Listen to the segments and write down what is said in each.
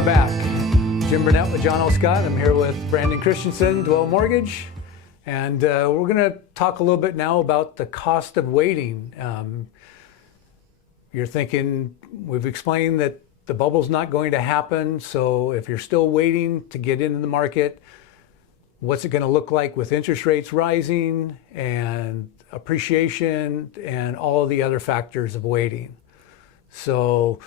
we're back. Jim Burnett with John L. Scott. I'm here with Brandon Christensen, Dwell Mortgage. And we're going to talk a little bit now about the cost of waiting. You're thinking, we've explained that the bubble's not going to happen. So if you're still waiting to get into the market, what's it going to look like with interest rates rising and appreciation and all of the other factors of waiting? So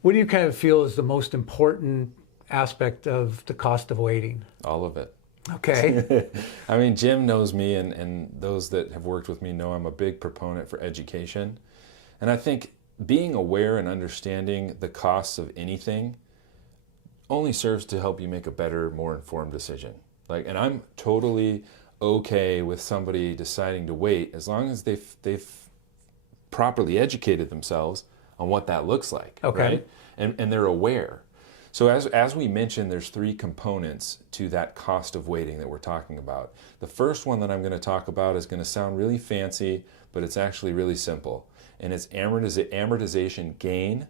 what do you kind of feel is the most important aspect of the cost of waiting? All of it. Okay. I mean, Jim knows me, and those that have worked with me know I'm a big proponent for education. And I think being aware and understanding the costs of anything only serves to help you make a better, more informed decision. And I'm totally okay with somebody deciding to wait as long as they've properly educated themselves on what that looks like. Okay. Right? And they're aware. So as we mentioned, there's three components to that cost of waiting that we're talking about. The first one that I'm going to talk about is going to sound really fancy, but it's actually really simple. And it's amortization gain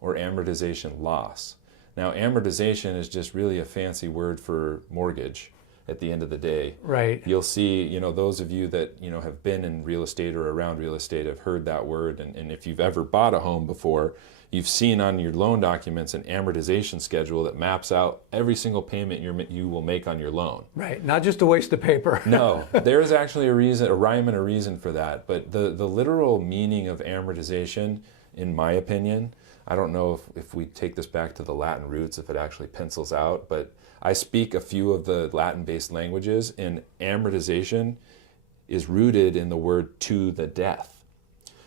or amortization loss. Now, amortization is just really a fancy word for mortgage at the end of the day. Right. You'll see, those of you that, have been in real estate or around real estate have heard that word. And if you've ever bought a home before, you've seen on your loan documents an amortization schedule that maps out every single payment you will make on your loan. Right, not just a waste of paper. No, there's actually a rhyme and a reason for that. But the literal meaning of amortization, in my opinion, I don't know if we take this back to the Latin roots, if it actually pencils out, but I speak a few of the Latin-based languages, and amortization is rooted in the word to the death.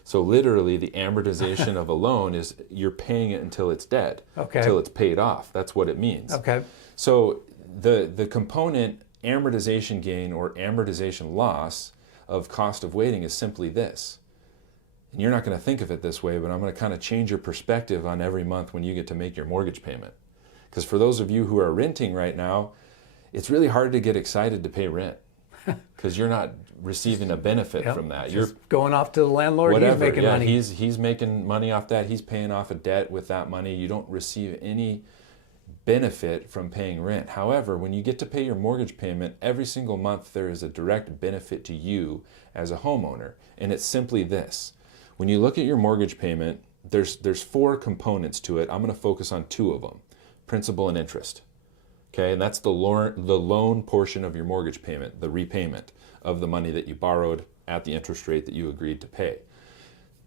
So literally, the amortization of a loan is you're paying it until it's dead, until it's paid off. That's what it means. Okay. So the component amortization gain or amortization loss of cost of waiting is simply this. And you're not going to think of it this way, but I'm going to kind of change your perspective on every month when you get to make your mortgage payment. Because for those of you who are renting right now, it's really hard to get excited to pay rent because you're not receiving a benefit from that. You're going off to the landlord. Whatever. He's making money. He's making money off that. He's paying off a debt with that money. You don't receive any benefit from paying rent. However, when you get to pay your mortgage payment every single month, there is a direct benefit to you as a homeowner. And it's simply this. When you look at your mortgage payment, there's four components to it. I'm going to focus on two of them, principal and interest. Okay, and that's the loan portion of your mortgage payment, the repayment of the money that you borrowed at the interest rate that you agreed to pay.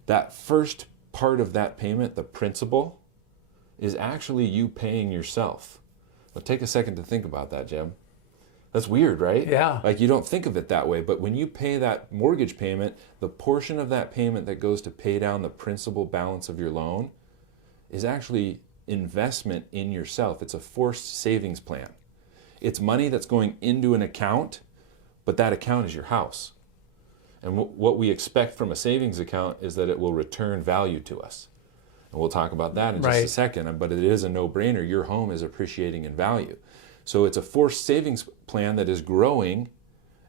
That first part of that payment, the principal, is actually you paying yourself. Now take a second to think about that, Jim. That's weird, right? Yeah. You don't think of it that way, but when you pay that mortgage payment, the portion of that payment that goes to pay down the principal balance of your loan is actually investment in yourself. It's a forced savings plan. It's money that's going into an account, but that account is your house. And what we expect from a savings account is that it will return value to us. And we'll talk about that in just a second, but it is a no-brainer. Your home is appreciating in value. So it's a forced savings plan that is growing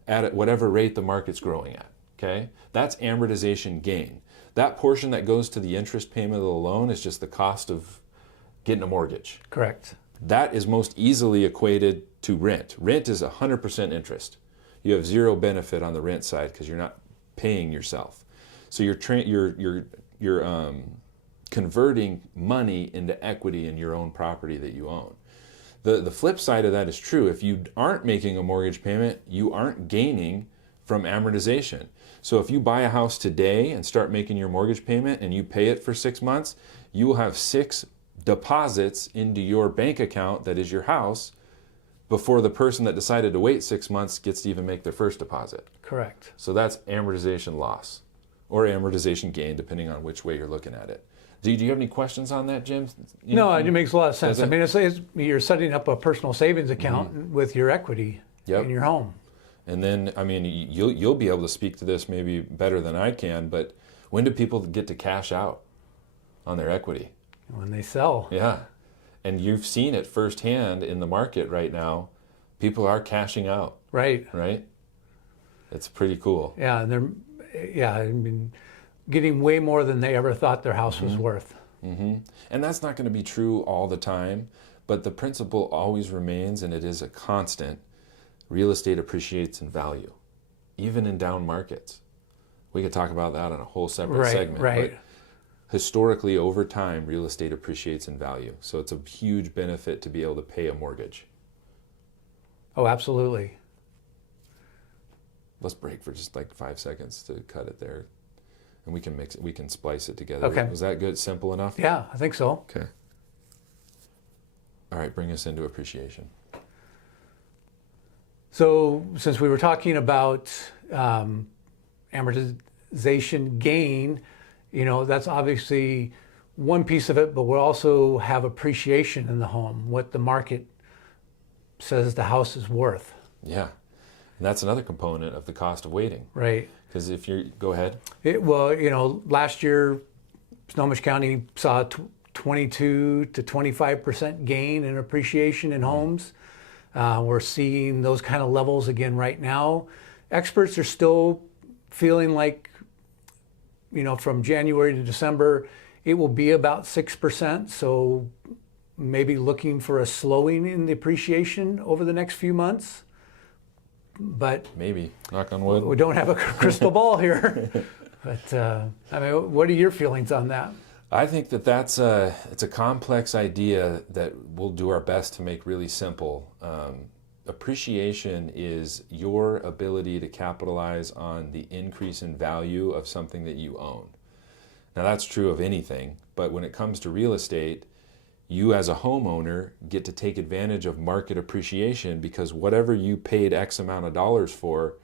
at whatever rate the market's growing at. Okay? That's amortization gain. That portion that goes to the interest payment of the loan is just the cost of getting a mortgage. Correct. That is most easily equated to rent. Rent is 100% interest. You have zero benefit on the rent side because you're not paying yourself. So you're converting money into equity in your own property that you own. The flip side of that is true. If you aren't making a mortgage payment, you aren't gaining from amortization. So if you buy a house today and start making your mortgage payment and you pay it for 6 months, you will have 6 deposits into your bank account that is your house before the person that decided to wait 6 months gets to even make their first deposit. Correct. So that's amortization loss or amortization gain, depending on which way you're looking at it. Do you have any questions on that, Jim? No, it makes a lot of sense. I mean, it's you're setting up a personal savings account with your equity in your home. And then, I mean, you'll be able to speak to this maybe better than I can, but when do people get to cash out on their equity? When they sell. Yeah. And you've seen it firsthand in the market right now. People are cashing out. Right. Right? It's pretty cool. Yeah, and I mean, getting way more than they ever thought their house was worth. And that's not going to be true all the time, But the principle always remains, and it is a constant. Real estate appreciates in value, even in down markets. We could talk about that on a whole separate segment. Right. But historically, over time, real estate appreciates in value. So it's a huge benefit to be able to pay a mortgage. Oh, absolutely. Let's break for just like 5 seconds to cut it there. And we can mix it, we can splice it together. Okay. Was that good? Simple enough? Yeah, I think so. Okay. All right, bring us into appreciation. So since we were talking about amortization gain, that's obviously one piece of it, but we'll also have appreciation in the home, what the market says the house is worth. Yeah. And that's another component of the cost of waiting. Right. Because if you're, go ahead. Last year, Snohomish County saw 22 to 25% gain in appreciation in homes. We're seeing those kind of levels again right now. Experts are still feeling like, from January to December, it will be about 6%. So maybe looking for a slowing in the appreciation over the next few months. But maybe, knock on wood. We don't have a crystal ball here. But what are your feelings on that? I think it's a complex idea that we'll do our best to make really simple. Appreciation is your ability to capitalize on the increase in value of something that you own. Now that's true of anything, but when it comes to real estate, you as a homeowner get to take advantage of market appreciation because whatever you paid X amount of dollars for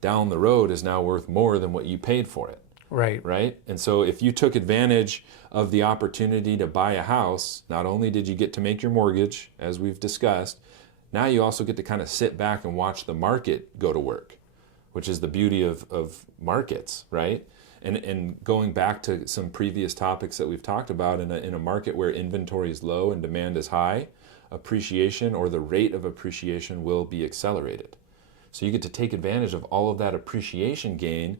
down the road is now worth more than what you paid for it. Right. Right? And so if you took advantage of the opportunity to buy a house, not only did you get to make your mortgage, as we've discussed, now you also get to kind of sit back and watch the market go to work, which is the beauty of markets, right? And going back to some previous topics that we've talked about, in a market where inventory is low and demand is high, appreciation or the rate of appreciation will be accelerated. So you get to take advantage of all of that appreciation gain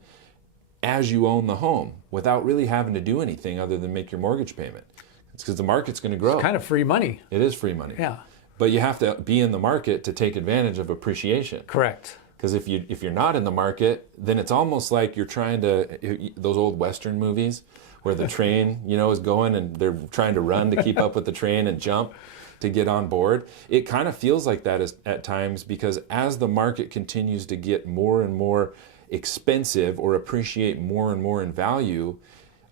as you own the home without really having to do anything other than make your mortgage payment. It's because the market's going to grow. It's kind of free money. It is free money. Yeah. But you have to be in the market to take advantage of appreciation. Correct. Because if you're not in the market, then it's almost like you're trying to, those old Western movies where the train, is going and they're trying to run to keep up with the train and jump to get on board. It kind of feels like that at times because as the market continues to get more and more expensive or appreciate more and more in value,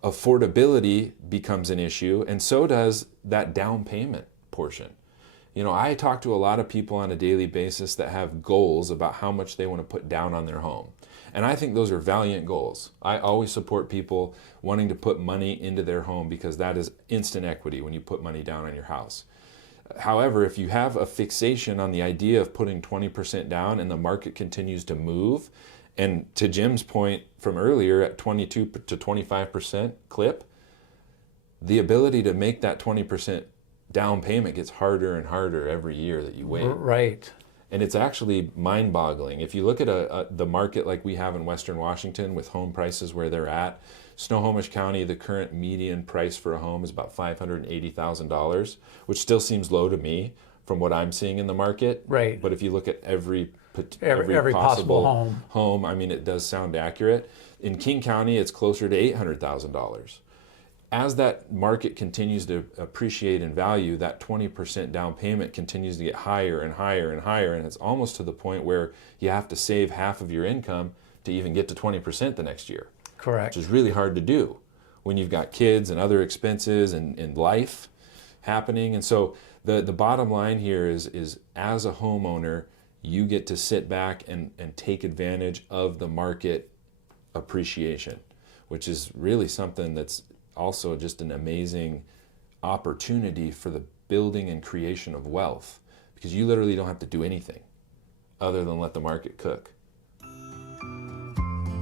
affordability becomes an issue, and so does that down payment portion. I talk to a lot of people on a daily basis that have goals about how much they want to put down on their home. And I think those are valiant goals. I always support people wanting to put money into their home because that is instant equity when you put money down on your house. However, if you have a fixation on the idea of putting 20% down and the market continues to move, and to Jim's point from earlier at 22 to 25% clip, the ability to make that 20% down payment gets harder and harder every year that you wait. Right. And it's actually mind-boggling. If you look at the market like we have in Western Washington with home prices where they're at, Snohomish County, the current median price for a home is about $580,000, which still seems low to me from what I'm seeing in the market. Right. But if you look at every possible home, I mean, it does sound accurate. In King County, it's closer to $800,000. As that market continues to appreciate in value, that 20% down payment continues to get higher and higher and higher, and it's almost to the point where you have to save half of your income to even get to 20% the next year. Correct. Which is really hard to do when you've got kids and other expenses and life happening. And so the bottom line here is as a homeowner, you get to sit back and take advantage of the market appreciation, which is really something that's also just an amazing opportunity for the building and creation of wealth, because you literally don't have to do anything other than let the market cook.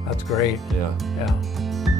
That's great. Yeah. Yeah.